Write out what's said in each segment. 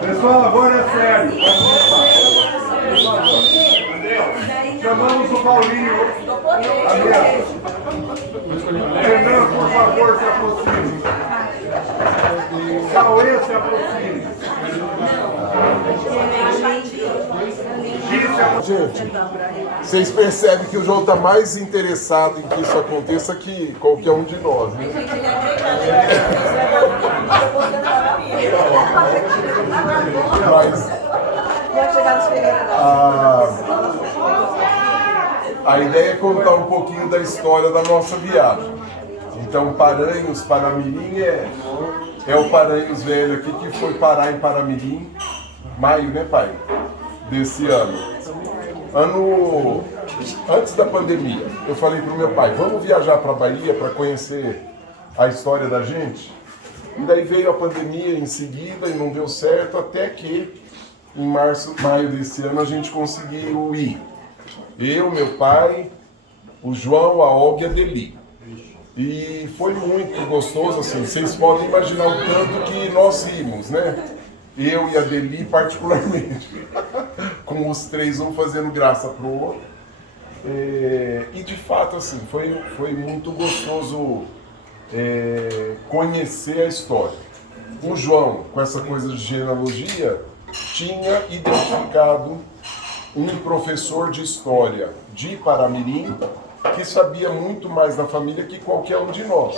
Pessoal, agora é sério. Chamamos o Paulinho. Renan, por favor, se aproxime. Cauê, se aproxime. Gente, vocês percebem que o João está mais interessado em que isso aconteça que qualquer um de nós, né? Mas a ideia é contar um pouquinho da história da nossa viagem. Então, Paranhos, Paramirim é o Paranhos velho aqui que foi parar em Paramirim, maio, né, pai? Desse ano. Antes da pandemia, eu falei pro meu pai, vamos viajar para Bahia para conhecer a história da gente? E daí veio a pandemia em seguida e não deu certo, até que em maio desse ano a gente conseguiu ir. Eu, meu pai, o João, a Olga e a Deli. E foi muito gostoso, assim, vocês podem imaginar o tanto que nós rimos, né? Eu e a Deli particularmente, com os três, um fazendo graça pro outro. E de fato, assim, foi muito gostoso conhecer a história. O João, com essa coisa de genealogia, tinha identificado um professor de história de Paramirim que sabia muito mais da família que qualquer um de nós.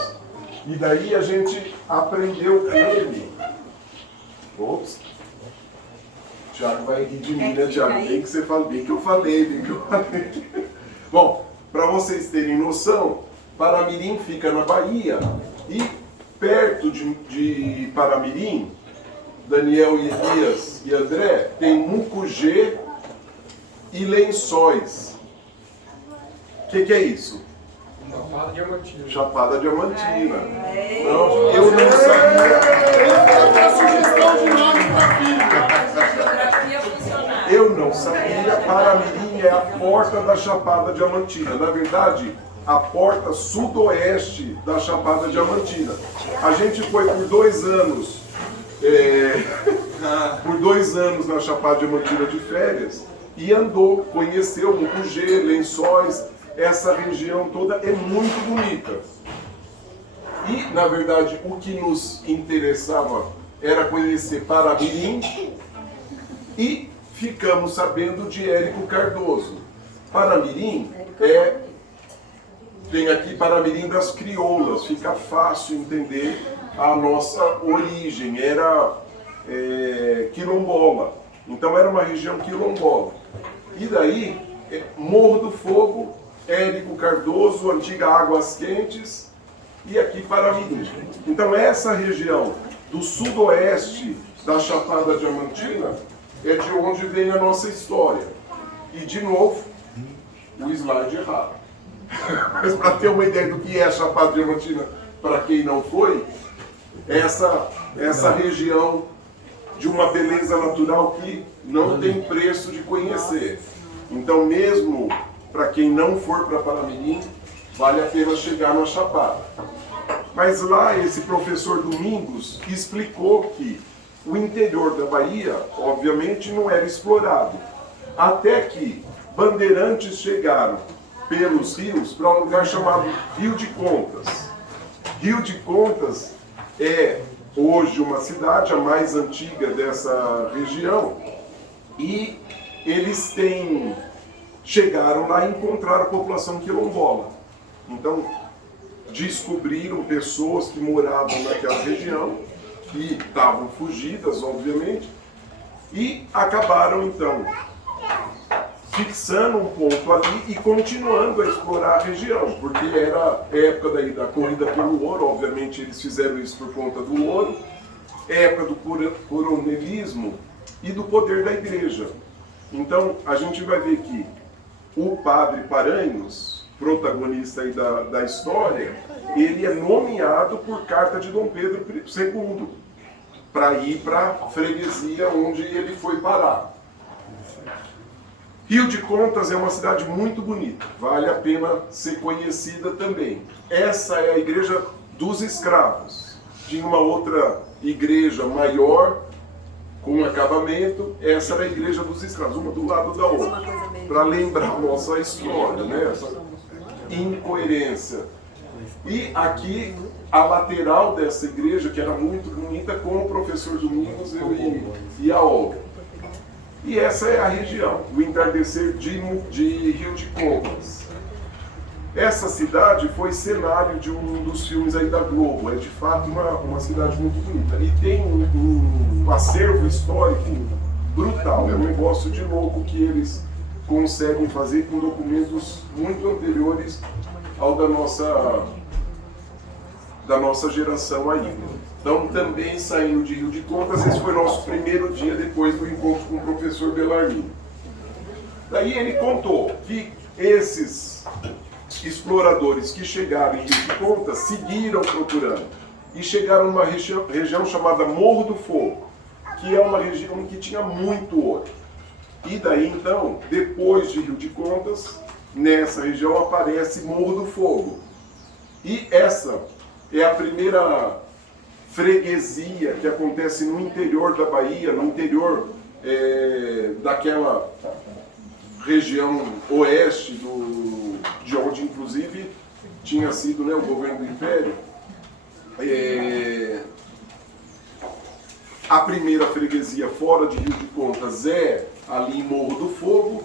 E daí a gente aprendeu com ele. Ops. O Thiago vai rir de mim, né, Thiago? Bem que você fala, bem que eu falei. Bom, para vocês terem noção, Paramirim fica na Bahia e perto de Paramirim, Daniel e Elias e André, tem Mucugê e Lençóis. O que é isso? Chapada Diamantina. Chapada Diamantina. Não, eu não sabia. Sugestão de nome para filho. Eu não sabia. Paramirim é a porta da Chapada Diamantina. Na verdade, a porta sudoeste da Chapada Diamantina. A gente foi por 2 anos, na Chapada Diamantina de férias e andou, conheceu Mucugê, Lençóis. Essa região toda é muito bonita. E, na verdade, o que nos interessava era conhecer Paramirim e ficamos sabendo de Érico Cardoso. Paramirim tem aqui Paramirim das Crioulas, fica fácil entender a nossa origem, era quilombola, então era uma região quilombola. E daí, Morro do Fogo, Érico Cardoso, antiga Águas Quentes e aqui Paramirim. Então essa região do sudoeste da Chapada Diamantina é de onde vem a nossa história. E de novo, o slide errado. Mas para ter uma ideia do que é a Chapada Diamantina, para quem não foi, essa região de uma beleza natural que não tem preço de conhecer. Então mesmo para quem não for para Paramirim, vale a pena chegar na Chapada. Mas lá esse professor Domingos explicou que o interior da Bahia, obviamente, não era explorado. Até que bandeirantes chegaram pelos rios para um lugar chamado Rio de Contas. Rio de Contas é hoje uma cidade, a mais antiga dessa região, e eles chegaram lá e encontraram a população quilombola. Então, descobriram pessoas que moravam naquela região, que estavam fugidas, obviamente, e acabaram, então, fixando um ponto ali e continuando a explorar a região, porque era época da corrida pelo ouro, obviamente eles fizeram isso por conta do ouro, época do coronelismo e do poder da igreja. Então, a gente vai ver que o padre Paranhos, protagonista aí da história, ele é nomeado por carta de Dom Pedro II para ir para a freguesia onde ele foi parar. Rio de Contas é uma cidade muito bonita, vale a pena ser conhecida também. Essa é a igreja dos escravos. tinha uma outra igreja maior, com acabamento, essa era a igreja dos escravos, uma do lado da outra, para lembrar a nossa história, né? Essa incoerência. E aqui, a lateral dessa igreja, que era muito bonita, com o professor Domingos e a Olga. E essa é a região, o entardecer de Rio de Contas. Essa cidade foi cenário de um dos filmes aí da Globo, é de fato uma cidade muito bonita. E tem um acervo histórico brutal, é um negócio de louco que eles conseguem fazer com documentos muito anteriores ao da nossa geração aí. Então, também saindo de Rio de Contas, esse foi nosso primeiro dia depois do encontro com o professor Bellarmino. Daí ele contou que esses exploradores que chegaram em Rio de Contas seguiram procurando e chegaram numa região chamada Morro do Fogo, que é uma região que tinha muito ouro. E daí então, depois de Rio de Contas, nessa região aparece Morro do Fogo. E essa é a primeira freguesia que acontece no interior da Bahia, no interior daquela região oeste de onde inclusive tinha sido, né, o governo do Império. A primeira freguesia fora de Rio de Contas é ali em Morro do Fogo,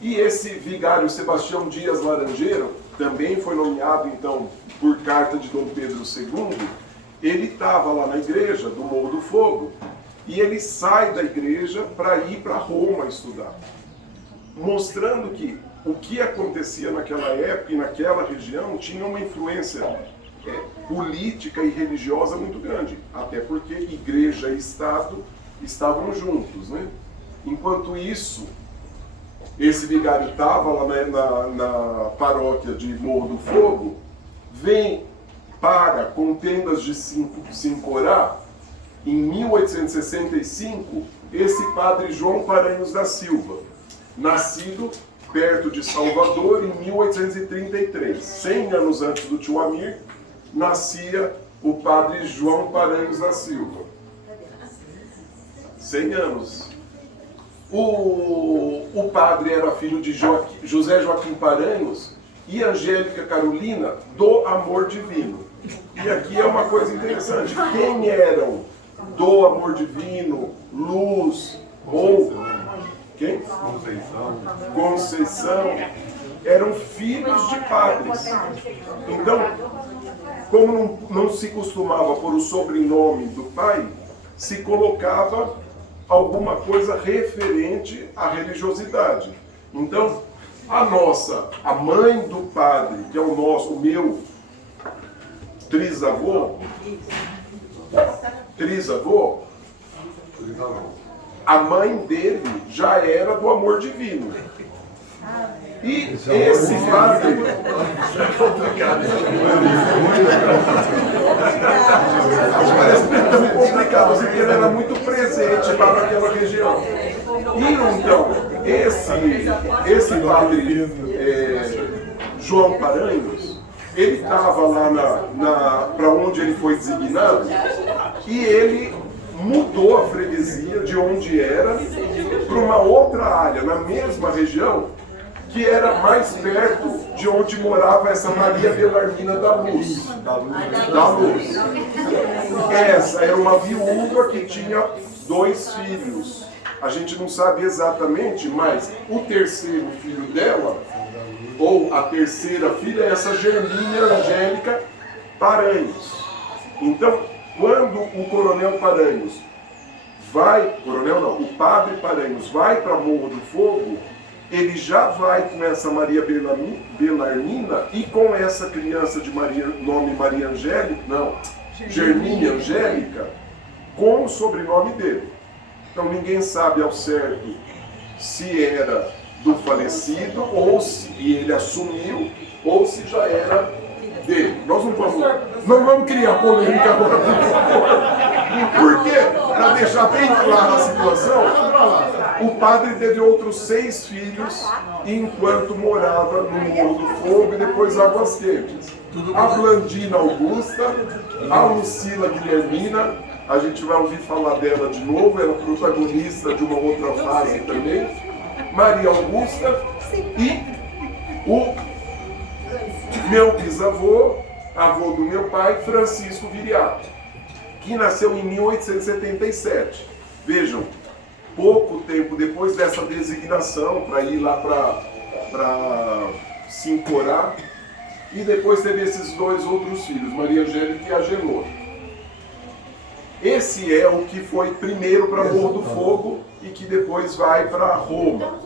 e esse vigário Sebastião Dias Laranjeiro também foi nomeado então por carta de Dom Pedro II. Ele estava lá na igreja do Morro do Fogo e ele sai da igreja para ir para Roma estudar, mostrando que o que acontecia naquela época e naquela região tinha uma influência política e religiosa muito grande, até porque igreja e Estado estavam juntos, né? Enquanto isso, esse vigário estava lá na paróquia de Morro do Fogo, com tendas de Sincorá, em 1865, esse padre João Paranhos da Silva, nascido perto de Salvador em 1833. 100 anos antes do tio Amir, nascia o padre João Paranhos da Silva. 100 anos. O padre era filho de José Joaquim Paranhos e Angélica Carolina do Amor Divino. E aqui é uma coisa interessante. Quem eram do Amor Divino, Luz ou... Quem? Conceição. Eram filhos de padres. Então, como não se costumava pôr o sobrenome do pai, se colocava alguma coisa referente à religiosidade. Então, a mãe do padre, que é o meu trisavô, a mãe dele já era do Amor Divino. E esse padre... Parece tão complicado, assim, porque ele era muito presente lá naquela região. E então, esse padre João Paranhos, ele estava lá para onde ele foi designado, e ele mudou a freguesia de onde era para uma outra área, na mesma região, que era mais perto de onde morava essa Maria Bellarmina da Luz. Essa era uma viúva que tinha 2 filhos. A gente não sabe exatamente, mas o terceiro filho dela, ou a terceira filha, é essa Germínia Angélica Paranhos. Então, quando o o padre Paranhos vai para Morro do Fogo, ele já vai com essa Maria Bellarmina e com essa criança de nome Maria Angélica, Germínia Angélica, com o sobrenome dele. Então ninguém sabe ao certo se era do falecido, ou se ele assumiu, ou se já era dele. Nós não vamos criar polêmica agora, por quê? Para deixar bem clara a situação, O padre teve outros 6 filhos enquanto morava no Morro do Fogo e depois Águas Quentes. A Blandina Augusta, a Lucila Guilhermina, a gente vai ouvir falar dela de novo, ela é protagonista de uma outra fase também. Maria Augusta e o meu bisavô, avô do meu pai, Francisco Viriato, que nasceu em 1877. Vejam, pouco tempo depois dessa designação para ir lá para Sincorá, e depois teve esses 2 outros filhos, Maria Angélica e Agenor. Esse é o que foi primeiro para Morro do Fogo e que depois vai para Roma.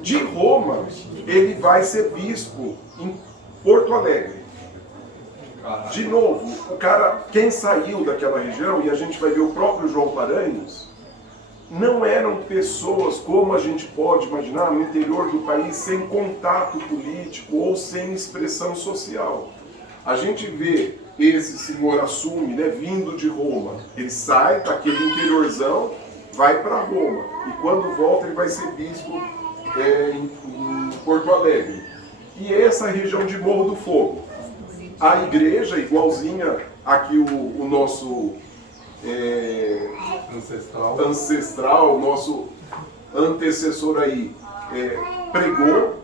De Roma, ele vai ser bispo em Porto Alegre. De novo, o cara, quem saiu daquela região, e a gente vai ver o próprio João Paranhos, não eram pessoas como a gente pode imaginar no interior do país sem contato político ou sem expressão social. A gente vê esse senhor assume, né, vindo de Roma, ele sai daquele interiorzão, vai para Roma, e quando volta ele vai ser bispo em Porto Alegre. E essa região de Morro do Fogo. A igreja, igualzinha aqui o nosso ancestral, nosso antecessor aí, pregou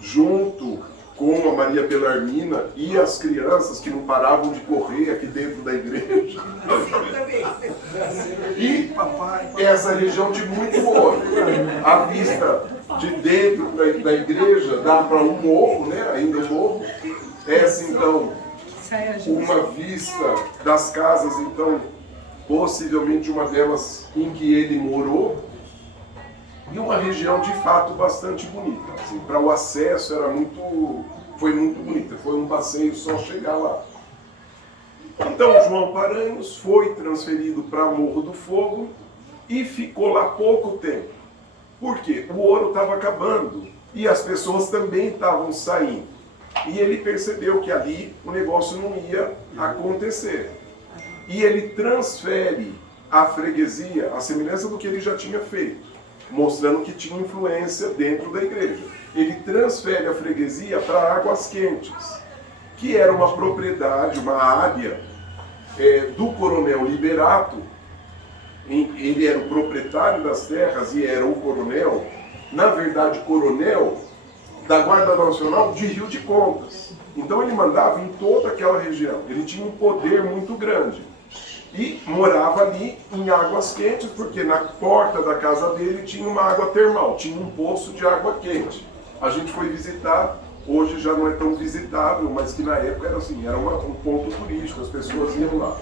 junto com a Maria Belarmina e as crianças que não paravam de correr aqui dentro da igreja. E essa região de muito boa. A vista de dentro da igreja dá para um morro, né? Ainda um morro. Essa então, uma vista das casas, então, possivelmente uma delas em que ele morou, e uma região de fato bastante bonita. Assim, para o acesso foi muito bonita, foi um passeio só chegar lá. Então João Paranhos foi transferido para Morro do Fogo e ficou lá pouco tempo. Por quê? O ouro estava acabando e as pessoas também estavam saindo. E ele percebeu que ali o negócio não ia acontecer. E ele transfere a freguesia, a semelhança do que ele já tinha feito, mostrando que tinha influência dentro da igreja. Ele transfere a freguesia para Águas Quentes, que era uma propriedade, uma área do coronel Liberato. Ele era o proprietário das terras e era o coronel, na verdade coronel da Guarda Nacional de Rio de Contas. Então ele mandava em toda aquela região, ele tinha um poder muito grande. E morava ali em Águas Quentes, porque na porta da casa dele tinha uma água termal, tinha um poço de água quente. A gente foi visitar, hoje já não é tão visitável, mas que na época era assim, era um ponto turístico, as pessoas iam lá.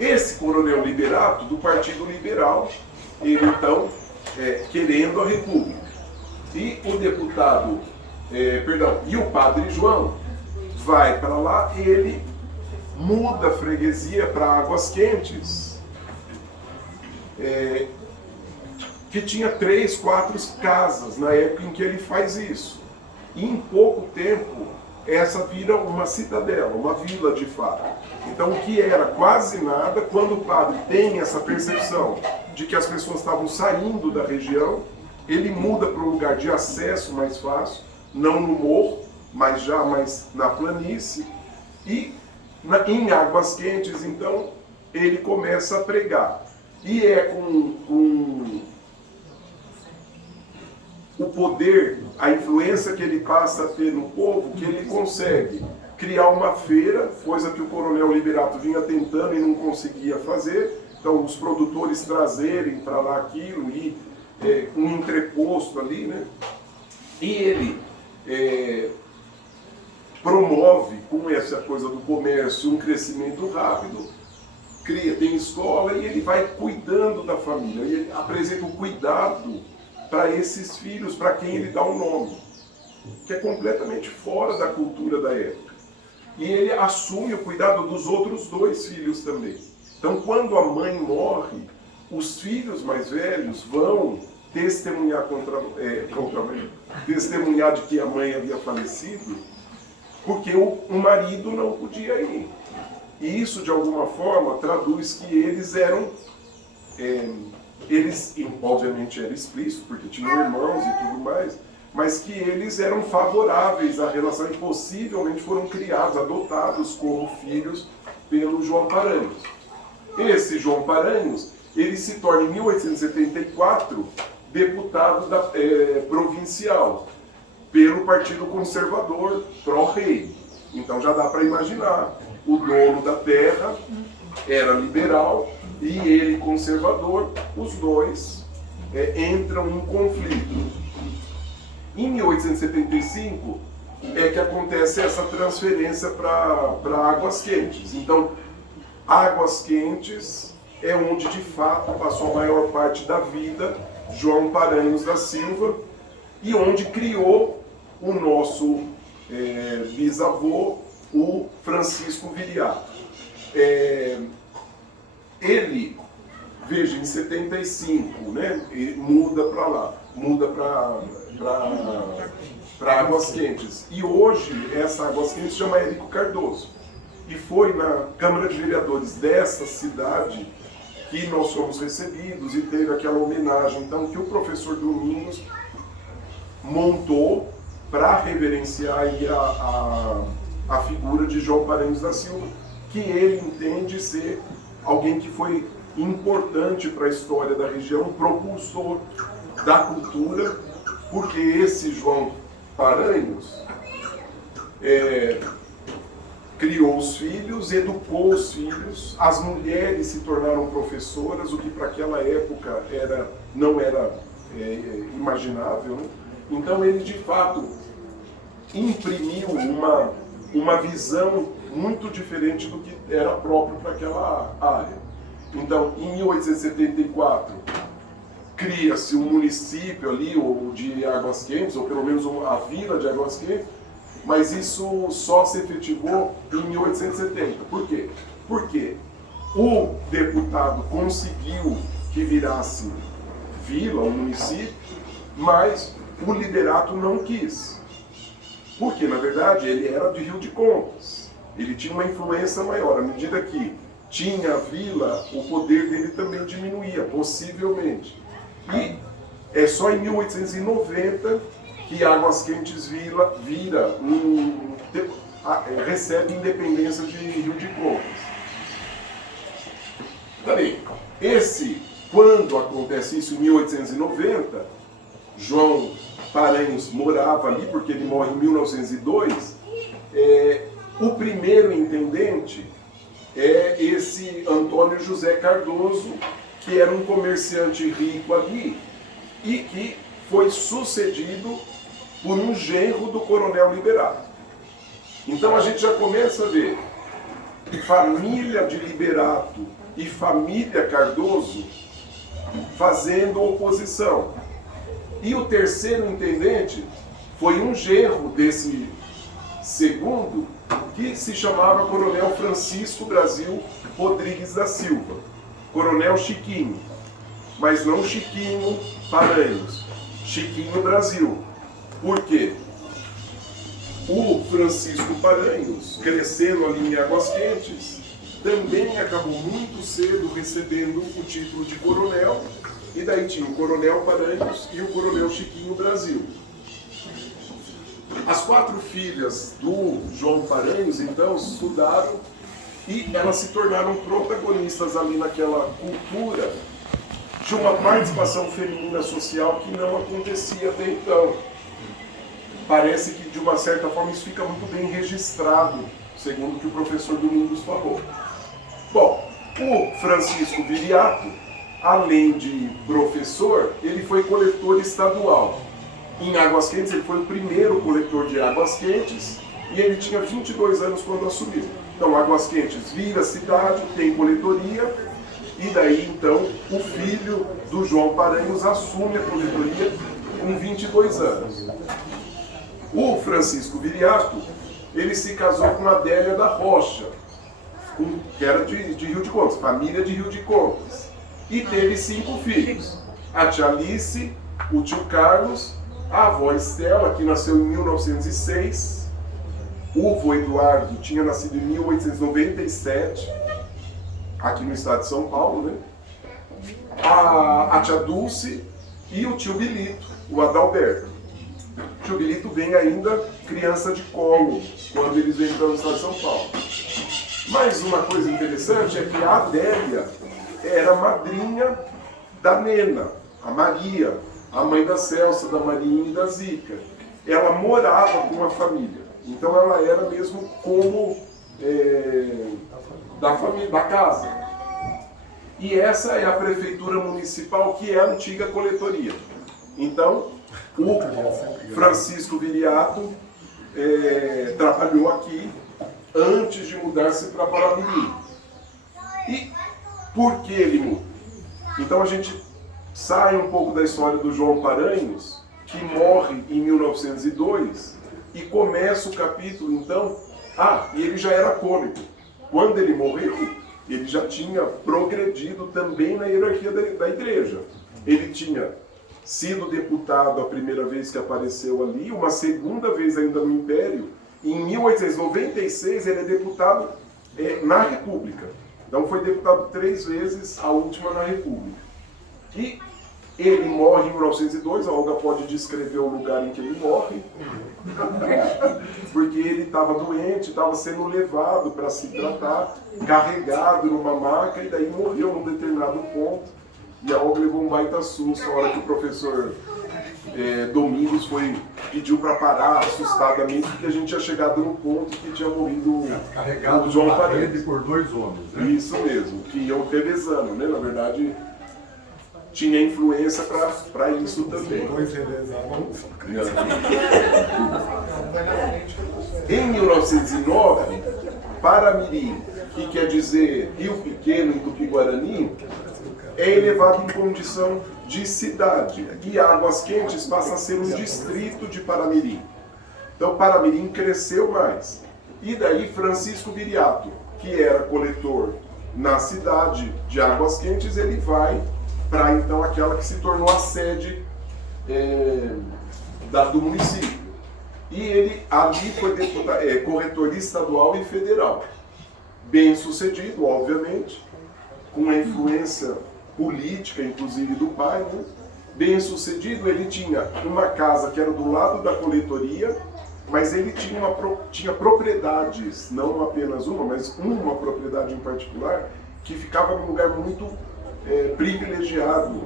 Esse coronel Liberato, do Partido Liberal, ele então, querendo a República. E o deputado, e o padre João vai para lá e ele muda a freguesia para Águas Quentes, que tinha 3, 4 casas na época em que ele faz isso. E em pouco tempo, essa vira uma cidadela, uma vila de fato. Então, o que era quase nada, quando o padre tem essa percepção de que as pessoas estavam saindo da região, ele muda para um lugar de acesso mais fácil, não no morro, mas já mais na planície, e em Águas Quentes, então, ele começa a pregar. E é com o poder, a influência que ele passa a ter no povo, que ele consegue criar uma feira, coisa que o coronel Liberato vinha tentando e não conseguia fazer. Então, os produtores trazerem para lá aquilo e um entreposto ali, né? E ele promove, com essa coisa do comércio, um crescimento rápido, tem escola e ele vai cuidando da família. E ele apresenta o cuidado para esses filhos, para quem ele dá um nome, que é completamente fora da cultura da época. E ele assume o cuidado dos outros 2 filhos também. Então, quando a mãe morre, os filhos mais velhos vão testemunhar testemunhar de que a mãe havia falecido, porque o marido não podia ir. E isso, de alguma forma, traduz que eles eram eles, obviamente era explícito, porque tinham irmãos e tudo mais, mas que eles eram favoráveis à relação e possivelmente foram criados, adotados como filhos pelo João Paranhos. Esse João Paranhos, ele se torna em 1874 deputado provincial pelo Partido Conservador pró-rei. Então já dá para imaginar, o dono da terra era liberal e ele conservador, os dois entram em conflito. Em 1875 é que acontece essa transferência para Águas Quentes. Então, Águas Quentes é onde de fato passou a maior parte da vida João Paranhos da Silva e onde criou o nosso bisavô, o Francisco Viriato. Ele, veja, em 75, né, ele muda para lá, muda para Águas Quentes. E hoje, essa Águas Quentes chama Érico Cardoso. E foi na Câmara de Vereadores dessa cidade que nós fomos recebidos e teve aquela homenagem, então, que o professor Domingos montou para reverenciar aí a figura de João Paranhos da Silva, que ele entende ser alguém que foi importante para a história da região, propulsor da cultura, porque esse João Paranhos criou os filhos, educou os filhos, as mulheres se tornaram professoras, o que para aquela época não era imaginável, né? Então ele de fato imprimiu uma visão muito diferente do que era próprio para aquela área. Então, em 1874, cria-se um município ali, ou de Águas Quentes, ou pelo menos a vila de Águas Quentes, mas isso só se efetivou em 1870. Por quê? Porque o deputado conseguiu que virasse vila, um município, mas o liderato não quis. Porque, na verdade, ele era de Rio de Contas. Ele tinha uma influência maior. À medida que tinha a vila, o poder dele também diminuía, possivelmente. E é só em 1890 que Águas Quentes recebe independência de Rio de Contas. Peraí, quando acontece isso em 1890, João Paranhos morava ali, porque ele morre em 1902, o primeiro intendente é esse Antônio José Cardoso, que era um comerciante rico ali e que foi sucedido por um genro do Coronel Liberato. Então a gente já começa a ver família de Liberato e família Cardoso fazendo oposição. E o terceiro intendente foi um genro desse segundo, que se chamava Coronel Francisco Brasil Rodrigues da Silva, Coronel Chiquinho, mas não Chiquinho Paranhos, Chiquinho Brasil. Por quê? O Francisco Paranhos, crescendo ali em Águas Quentes, também acabou muito cedo recebendo o título de coronel, e daí tinha o Coronel Paranhos e o Coronel Chiquinho Brasil. As 4 filhas do João Paranhos, então, estudaram e elas se tornaram protagonistas ali naquela cultura de uma participação feminina social que não acontecia até então. Parece que, de uma certa forma, isso fica muito bem registrado, segundo o que o professor Domingos falou. Bom, o Francisco Viriato, além de professor, ele foi coletor estadual. Em Águas Quentes, ele foi o primeiro coletor de Águas Quentes e ele tinha 22 anos quando assumiu. Então, Águas Quentes vira cidade, tem coletoria, e daí, então, o filho do João Paranhos assume a coletoria com 22 anos. O Francisco Viriato, ele se casou com Adélia da Rocha, que era de Rio de Contas, família de Rio de Contas, e teve 5 filhos. A tia Alice, o tio Carlos, a avó Estela, que nasceu em 1906, o vô Eduardo tinha nascido em 1897, aqui no estado de São Paulo, né? a tia Dulce e o tio Bilito, o Adalberto. O tio Bilito vem ainda criança de colo, quando eles vêm para o estado de São Paulo. Mas uma coisa interessante é que a Adélia era madrinha da Nena, a Maria, a mãe da Celsa, da Marinha e da Zica. Ela morava com a família, então ela era mesmo como da família, da casa. E essa é a prefeitura municipal, que é a antiga coletoria. Então, o Francisco Viriato trabalhou aqui antes de mudar-se para Paramirim. E por que ele muda? Então a gente sai um pouco da história do João Paranhos, que morre em 1902, e começa o capítulo, então... e ele já era cônego. Quando ele morreu, ele já tinha progredido também na hierarquia da igreja. Ele tinha sido deputado a primeira vez que apareceu ali, uma segunda vez ainda no Império, e em 1896 ele é deputado na República. Então foi deputado 3 vezes, a última na República. E ele morre em 1902, a Olga pode descrever o lugar em que ele morre, porque ele estava doente, estava sendo levado para se tratar, carregado numa maca, e daí morreu num determinado ponto. E a Olga levou um baita susto na hora que o professor Domingos pediu para parar assustadamente, porque a gente tinha chegado no ponto que tinha morrido carregado o João Paranhos por 2 homens, né? Isso mesmo, que iam revezando, né? Na verdade, tinha influência para isso também. Em 1909, Paramirim, que quer dizer Rio Pequeno em Tupi-Guarani, é elevado em condição de cidade, e Águas Quentes passa a ser um distrito de Paramirim. Então Paramirim cresceu mais. E daí Francisco Viriato, que era coletor na cidade de Águas Quentes, ele vai para então aquela que se tornou a sede do município. E ele ali foi corretor estadual e federal. Bem sucedido, obviamente, com a influência política, inclusive, do pai, né? Bem sucedido, ele tinha uma casa que era do lado da coletoria, mas ele tinha propriedades, não apenas uma, mas uma propriedade em particular, que ficava num lugar muito privilegiado,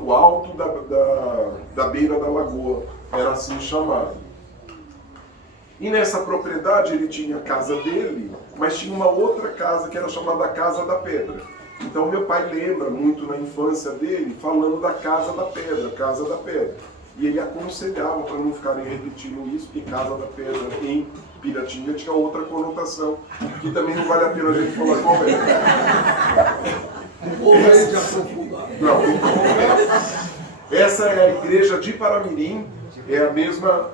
o alto da beira da lagoa, era assim chamado. E nessa propriedade ele tinha a casa dele, mas tinha uma outra casa que era chamada Casa da Pedra. Então meu pai lembra muito na infância dele, falando da Casa da Pedra, Casa da Pedra. E ele aconselhava para não ficarem repetindo isso, que Casa da Pedra em Piratinga tinha outra conotação, que também não vale a pena a gente falar qual Não, essa é a igreja de Paramirim, é a mesma.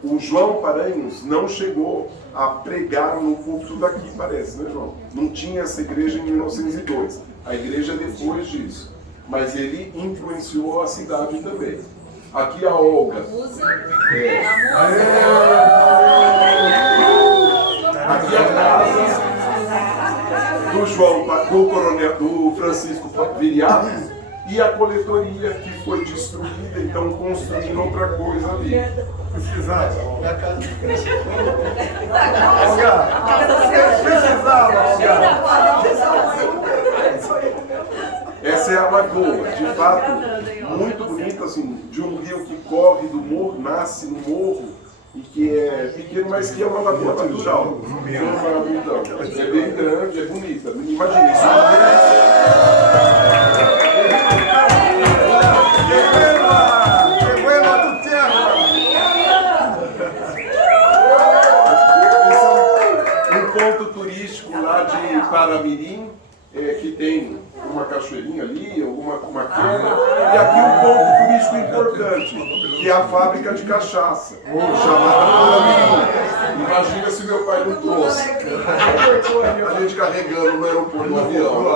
O João Paranhos não chegou a pregar no púlpito daqui, parece, né, João? Não tinha essa igreja em 1902. A igreja é depois disso. Mas ele influenciou a cidade também. Aqui a Olga. Aqui a casa do Francisco Viriato, e a coletoria que foi destruída, então construindo outra coisa ali. Precisava. Essa é a lagoa, de fato, muito bonita, assim, de um rio que corre do morro, nasce no morro, e que é pequeno, mas que é uma lagoa natural. É bem grande, é bonita. Imagina isso. Um ponto turístico lá de Paramirim, que tem uma cachoeirinha ali, uma queima. E aqui um ponto turístico importante, que é a fábrica de cachaça, chamada Paramirim. Imagina se meu pai não trouxe. A gente carregando no aeroporto do avião.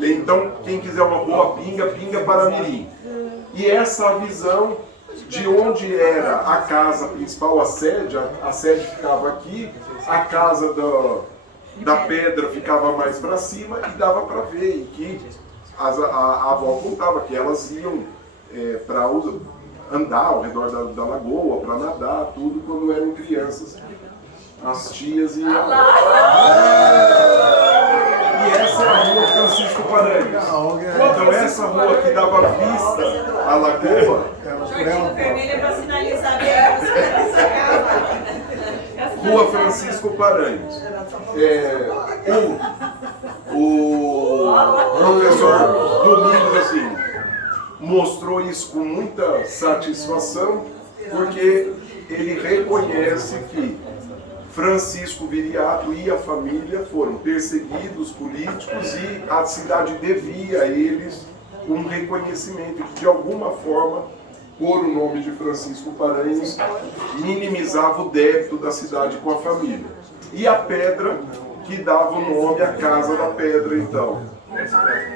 Então, quem quiser uma boa pinga, pinga Paramirim. E essa a visão de onde era a casa principal, a sede ficava aqui, a casa da pedra ficava mais para cima e dava para ver e que a avó contava que elas iam para andar ao redor da lagoa, para nadar, tudo quando eram crianças. As tias iam lá. E essa é a rua Francisco Paranhos. Então essa rua que dava vista à lagoa, Shortinho vermelho é para sinalizar bem essa casa. Rua Francisco Paranhos. O professor Domingos assim, mostrou isso com muita satisfação, porque ele reconhece que Francisco Viriato e a família foram perseguidos políticos e a cidade devia a eles um reconhecimento que, de alguma forma, por o nome de Francisco Paranhos, minimizava o débito da cidade com a família. E a pedra que dava o nome à Casa da Pedra, então.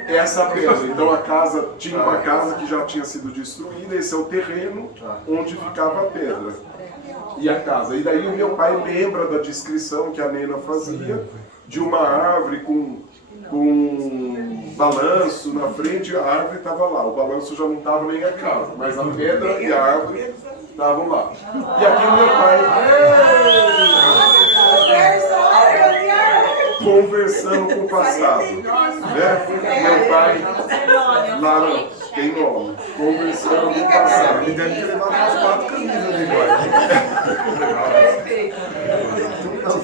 Essa pedra. Então a casa tinha uma casa que já tinha sido destruída, esse é o terreno onde ficava a pedra. E a casa. E daí o meu pai lembra da descrição que a Nena fazia de uma árvore com um balanço na frente, a árvore estava lá. O balanço já não estava nem a casa, mas a pedra e a árvore estavam lá. E aqui o meu pai conversando com o passado. Né? Meu pai lá tem nome. Conversando com o passado. Ele deve ter levado umas 4 camisas ali agora.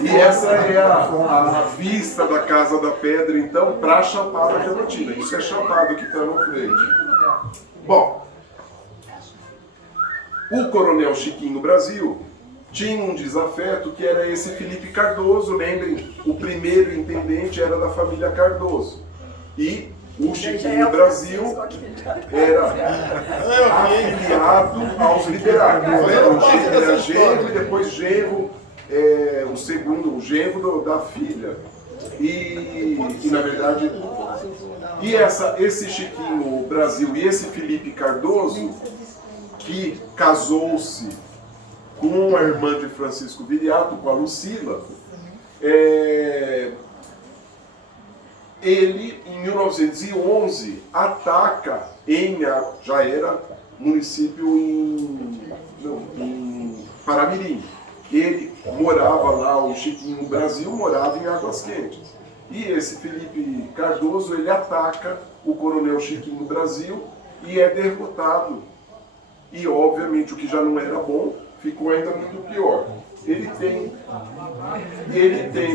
E essa é a vista da Casa da Pedra, então, para a Chapada Diamantina. Isso é Chapada que está no frente. Bom, o Coronel Chiquinho Brasil tinha um desafeto que era esse Felipe Cardoso. Lembrem, o primeiro intendente era da família Cardoso. E o Chiquinho Brasil era afiliado aos liberais. Então, era genro e depois genro, o segundo, o genro da filha. E na verdade, esse Chiquinho Brasil e esse Felipe Cardoso, que casou-se com a irmã de Francisco Viriato, com a Lucila, ele, em 1911, ataca já era município em Paramirim. Ele morava lá, o Chiquinho Brasil morava em Águas Quentes. E esse Felipe Cardoso, ele ataca o Coronel Chiquinho Brasil e é derrotado. E, obviamente, o que já não era bom, ficou ainda muito pior. Ele tem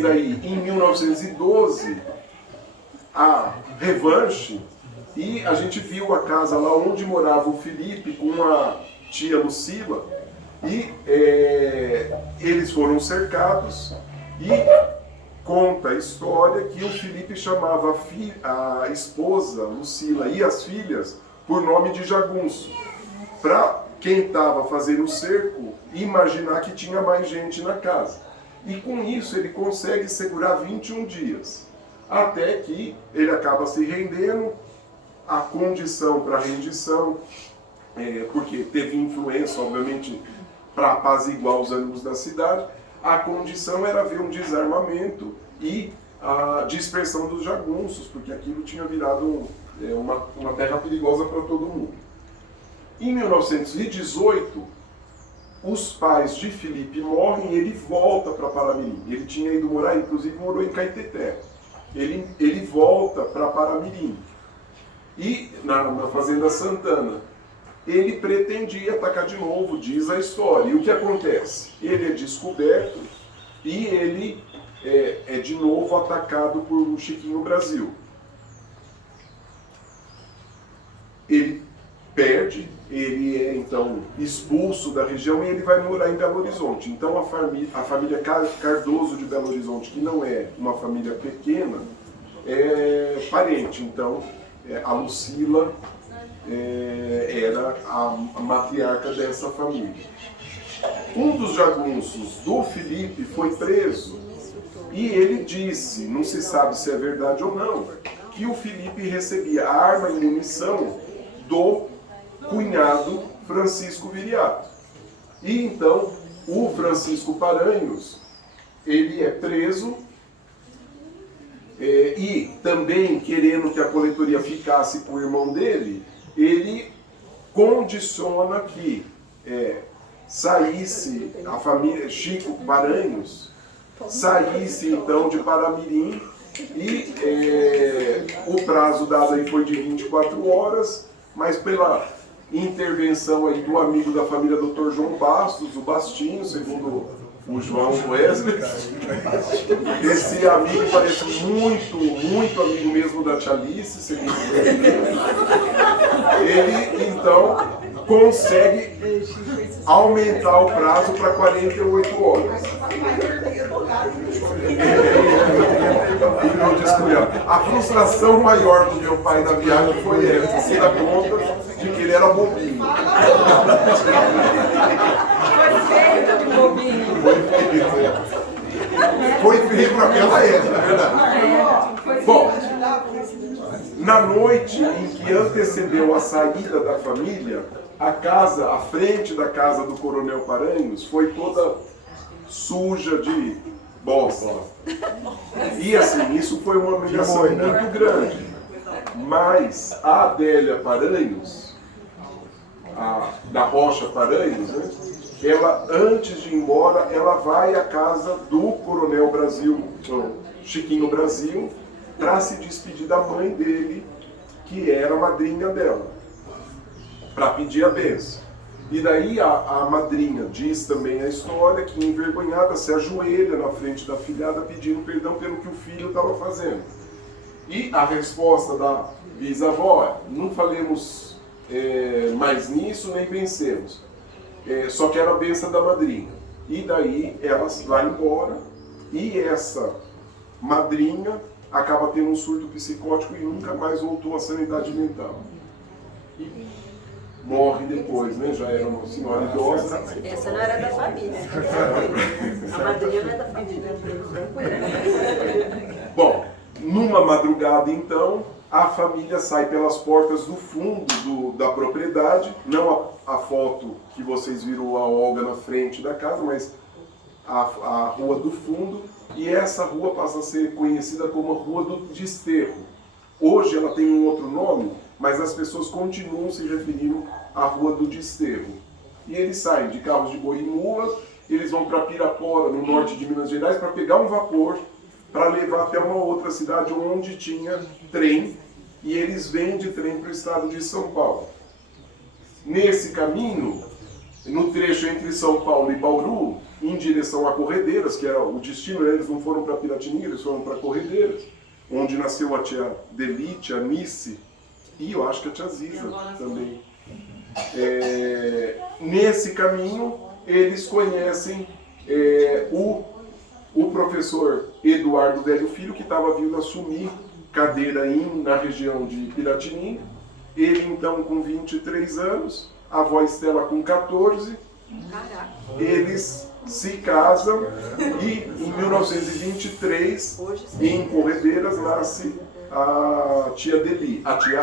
daí, em 1912, a revanche, e a gente viu a casa lá onde morava o Felipe com a tia Lucila, e eles foram cercados, e conta a história que o Felipe chamava a esposa Lucila e as filhas por nome de jagunço, para quem estava fazendo o cerco imaginar que tinha mais gente na casa. E com isso ele consegue segurar 21 dias, até que ele acaba se rendendo. A condição para rendição, porque teve influência, obviamente, para apaziguar os ânimos da cidade, a condição era ver um desarmamento e a dispersão dos jagunços, porque aquilo tinha virado uma terra perigosa para todo mundo. Em 1918, os pais de Felipe morrem e ele volta para Paramirim. Ele tinha ido morar, inclusive morou em Caeteté. Ele volta para Paramirim. E na Fazenda Santana, ele pretendia atacar de novo, diz a história. E o que acontece? Ele é descoberto e ele é de novo atacado por Chiquinho Brasil. Ele perde, ele é então expulso da região e ele vai morar em Belo Horizonte. Então a família Cardoso de Belo Horizonte, que não é uma família pequena, é parente. Então a Lucila era a matriarca dessa família. Um dos jagunços do Felipe foi preso e ele disse, não se sabe se é verdade ou não, que o Felipe recebia arma e munição do cunhado Francisco Viriato. E então o Francisco Paranhos, ele é preso E também querendo que a coletoria ficasse com o irmão dele, ele condiciona que saísse a família Chico Paranhos, saísse então de Paramirim, e o prazo dado aí foi de 24 horas, mas pela intervenção aí do amigo da família Dr. João Bastos, o Bastinho, segundo o João Wesley, esse amigo parece muito amigo mesmo da Tia Alice, segundo ele, então consegue aumentar o prazo para 48 horas. A frustração maior do meu pai na viagem foi essa, se dar conta de que ele era bobinho. Foi feito naquela época, é verdade. Bom, na noite em que antecedeu a saída da família, a frente da casa do Coronel Paranhos foi toda suja de bosta. E assim, isso foi uma humilhação muito grande. Mas a Adélia Paranhos, da Rocha Paranhos, né? Ela, antes de ir embora, ela vai à casa do Coronel Brasil, Chiquinho Brasil, para se despedir da mãe dele, que era a madrinha dela, para pedir a bênção. E daí a madrinha diz também a história que, envergonhada, se ajoelha na frente da filhada pedindo perdão pelo que o filho estava fazendo. E a resposta da bisavó é: não falemos mais nisso, nem pensemos. Só quero a bênção da madrinha. E daí ela vai embora e essa madrinha acaba tendo um surto psicótico e nunca mais voltou à sanidade mental. E morre depois, né? Já era uma senhora idosa. Essa não era da família. A madrinha não é da família. Bom, numa madrugada então, a família sai pelas portas do fundo da propriedade, não a foto que vocês viram a Olga na frente da casa, mas a rua do fundo, e essa rua passa a ser conhecida como a Rua do Desterro. Hoje ela tem um outro nome, mas as pessoas continuam se referindo à Rua do Desterro. E eles saem de carros de boi e mula, eles vão para Pirapora, no norte de Minas Gerais, para pegar um vapor para levar até uma outra cidade onde tinha trem, e eles vêm de trem para o estado de São Paulo. Nesse caminho, no trecho entre São Paulo e Bauru, em direção a Corredeiras, que era o destino, eles não foram para Piratininga, eles foram para Corredeiras, onde nasceu a tia Deli, tia Nice, e eu acho que a tia Ziza também. Nesse caminho, eles conhecem o professor Eduardo Velho Filho, que estava vindo assumir cadeira na região de Piratininga. Ele então com 23 anos, a avó Estela com 14, eles se casam e em 1923, em Corredeiras, nasce a tia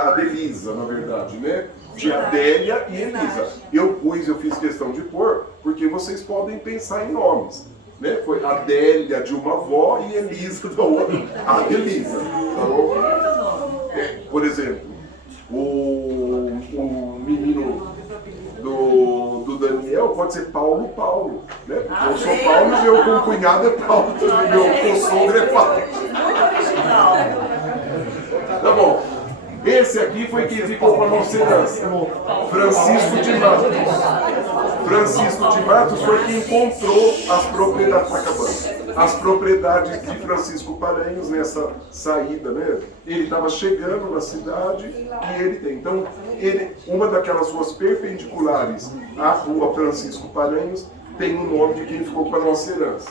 Adelisa, na verdade, né? Tia Adélia e Elisa. Eu fiz questão de pôr, porque vocês podem pensar em nomes. Né? Foi Adélia de uma avó e Elisa da outra, a Elisa. Então, por exemplo, o menino do Daniel pode ser Paulo, né? Porque eu sou Paulo e meu concunhado é Paulo, meu sogro é Paulo. Tá bom. Esse aqui foi quem ficou com a nossa herança, Francisco de Matos. Francisco de Matos foi quem comprou as propriedades, as propriedades de Francisco Paranhos nessa saída, né? Ele estava chegando na cidade e ele tem. Então, uma daquelas ruas perpendiculares à rua Francisco Paranhos tem o nome de quem ficou com a nossa herança.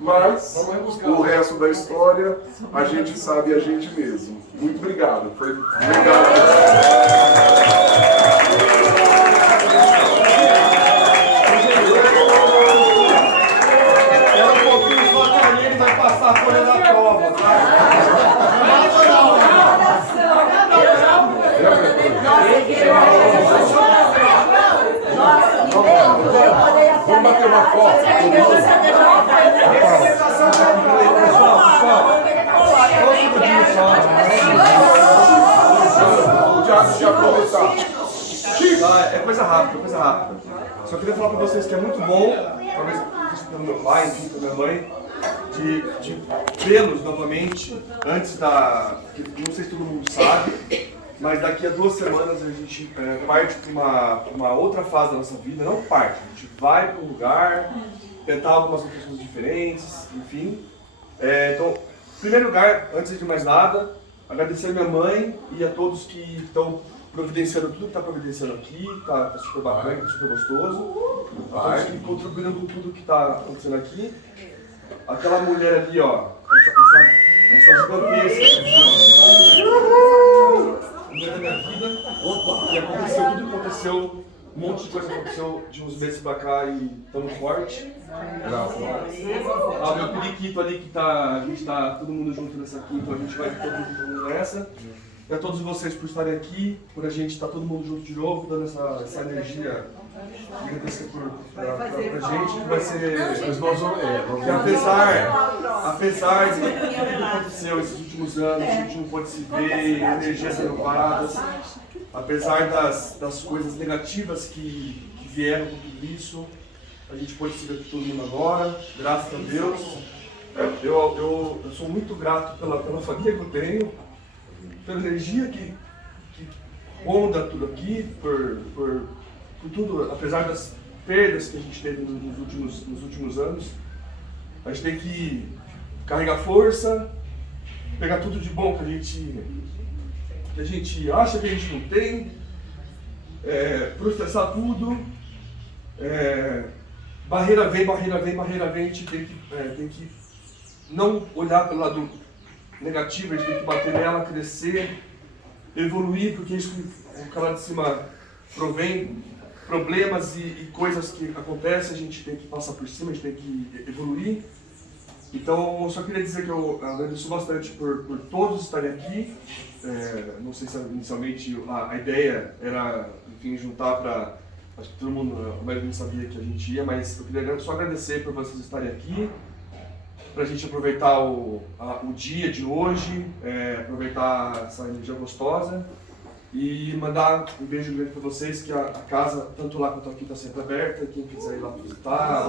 Mas o resto da história a gente sabe a gente mesmo. Muito obrigado. Obrigado. Espera um pouquinho só que a gente vai passar a folha da prova, Vamos bater uma foto. se aproveitar. É coisa rápida, coisa rápida. Só queria falar pra vocês que é muito bom, talvez pelo meu pai, enfim, pela minha mãe, de vê-los novamente antes da... Não sei se todo mundo sabe, mas daqui a 2 semanas a gente parte para uma outra fase da nossa vida. Não parte, a gente vai para um lugar, tentar algumas outras coisas diferentes, enfim. Então, em primeiro lugar, antes de mais nada, agradecer a minha mãe e a todos que estão providenciando tudo que está providenciando aqui, tá super bacana, tá super gostoso. A todos que contribuíram com tudo que está acontecendo aqui. Aquela mulher ali, ó, essa gigantesca, mulher da minha vida, e aconteceu tudo que aconteceu, um monte de coisa aconteceu de uns meses pra cá e estamos fortes. Meu periquito ali que a gente tá todo mundo junto nessa aqui, então a gente vai todo mundo nessa. E a todos vocês por estarem aqui, por a gente estar todo mundo junto de novo, dando essa energia gigantesca pra gente, que vai ser... Mas nós vamos... Que apesar de tudo que aconteceu esses últimos anos, a gente não pode se ver, energias renovadas, apesar das coisas negativas que vieram com tudo isso, a gente pode se ver com todo mundo agora, graças a Deus. Eu sou muito grato pela família que eu tenho, pela energia que ronda tudo aqui, por tudo, apesar das perdas que a gente teve nos últimos anos. A gente tem que carregar força, pegar tudo de bom que a gente acha que a gente não tem, processar tudo. Barreira vem, a gente tem que não olhar pelo lado negativo, a gente tem que bater nela, crescer, evoluir, porque isso que o cara de cima provém problemas e coisas que acontecem, a gente tem que passar por cima, a gente tem que evoluir. Então, eu só queria dizer que eu agradeço bastante por todos estarem aqui. Não sei se inicialmente a ideia era, enfim, juntar para... Acho que todo mundo, a maioria não sabia que a gente ia, mas eu queria só agradecer por vocês estarem aqui, para a gente aproveitar o dia de hoje, aproveitar essa energia gostosa e mandar um beijo grande para vocês, que a casa, tanto lá quanto aqui, está sempre aberta, quem quiser ir lá visitar,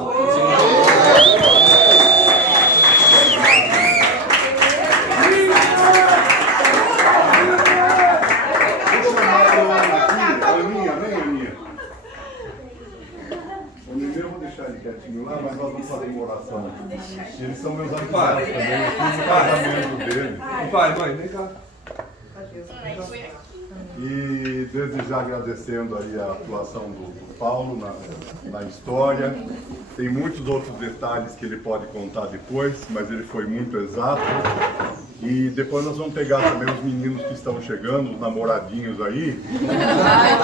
Eu vou deixar ele quietinho lá, mas nós vamos fazer uma oração. Eles são meus amigos também, eu fiz o casamento dele. Pai, mãe, vem cá. E desde já agradecendo aí a atuação do Paulo na história. Tem muitos outros detalhes que ele pode contar depois, mas ele foi muito exato. E depois nós vamos pegar também os meninos que estão chegando, os namoradinhos aí.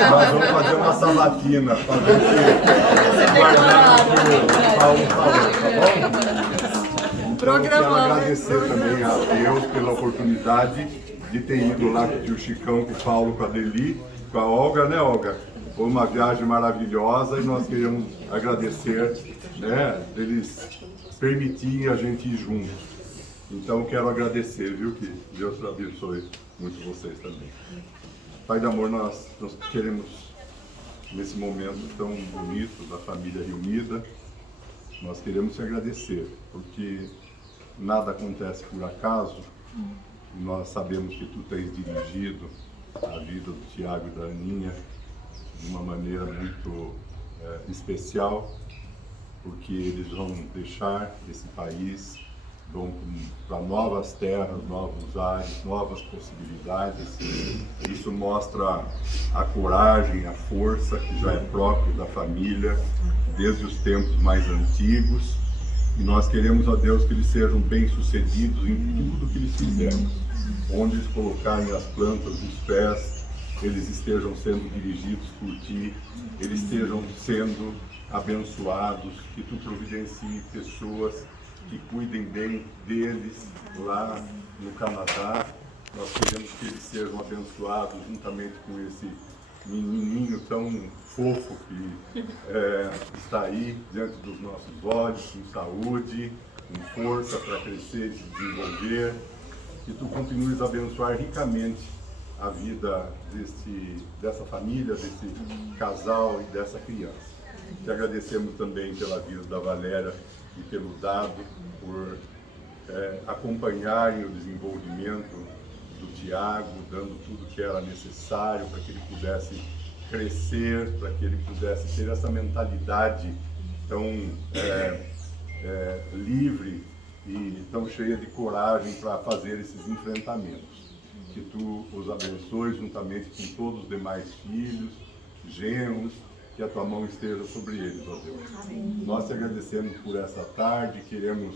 Nós vamos fazer uma sabatina para ver guardar o que o Paulo falou, tá bom? Então eu quero agradecer também a Deus pela oportunidade de ter ido lá com o tio Chicão, com o Paulo, com a Deli, com a Olga, né, Olga? Foi uma viagem maravilhosa e nós queremos agradecer, né, deles permitirem a gente ir juntos. Então quero agradecer, viu, que Deus abençoe muito vocês também. Pai de amor, nós queremos, nesse momento tão bonito da família reunida, nós queremos te agradecer, porque nada acontece por acaso. Nós sabemos que tu tens dirigido a vida do Tiago e da Aninha de uma maneira muito especial, porque eles vão deixar esse país, vão para novas terras, novos ares, novas possibilidades. Isso mostra a coragem, a força que já é próprio da família desde os tempos mais antigos. E nós queremos a Deus que eles sejam bem-sucedidos em tudo que eles fizerem. Onde eles colocarem as plantas dos pés, eles estejam sendo dirigidos por Ti, eles estejam sendo abençoados, que Tu providencie pessoas que cuidem bem deles lá no Canadá. Nós queremos que eles sejam abençoados juntamente com esse menininho tão fofo que está aí diante dos nossos olhos, com saúde, com força para crescer e se desenvolver. Que Tu continues a abençoar ricamente a vida dessa família, desse casal e dessa criança. Te agradecemos também pela vida da Valéria e pelo Dado, por acompanharem o desenvolvimento do Tiago, dando tudo que era necessário para que ele pudesse crescer, para que ele pudesse ter essa mentalidade tão livre e tão cheia de coragem para fazer esses enfrentamentos. Que tu os abençoe juntamente com todos os demais filhos, genros, que a tua mão esteja sobre eles, ó Deus. Amém. Nós te agradecemos por essa tarde, queremos,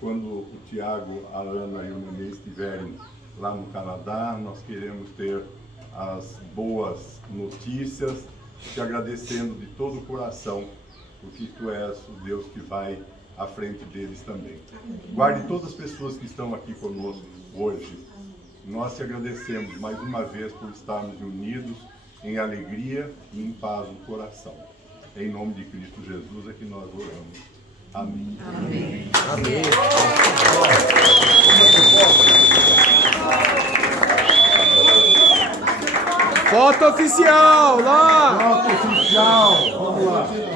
quando o Tiago, a Ana e o Nenê estiverem lá no Canadá, nós queremos ter as boas notícias, te agradecendo de todo o coração, porque tu és o Deus que vai à frente deles também. Guarde todas as pessoas que estão aqui conosco hoje. Nós te agradecemos mais uma vez por estarmos unidos em alegria e em paz no coração. Em nome de Cristo Jesus é que nós oramos. Amém. Amém. Amém. Foto oficial lá! Foto oficial! Vamos lá!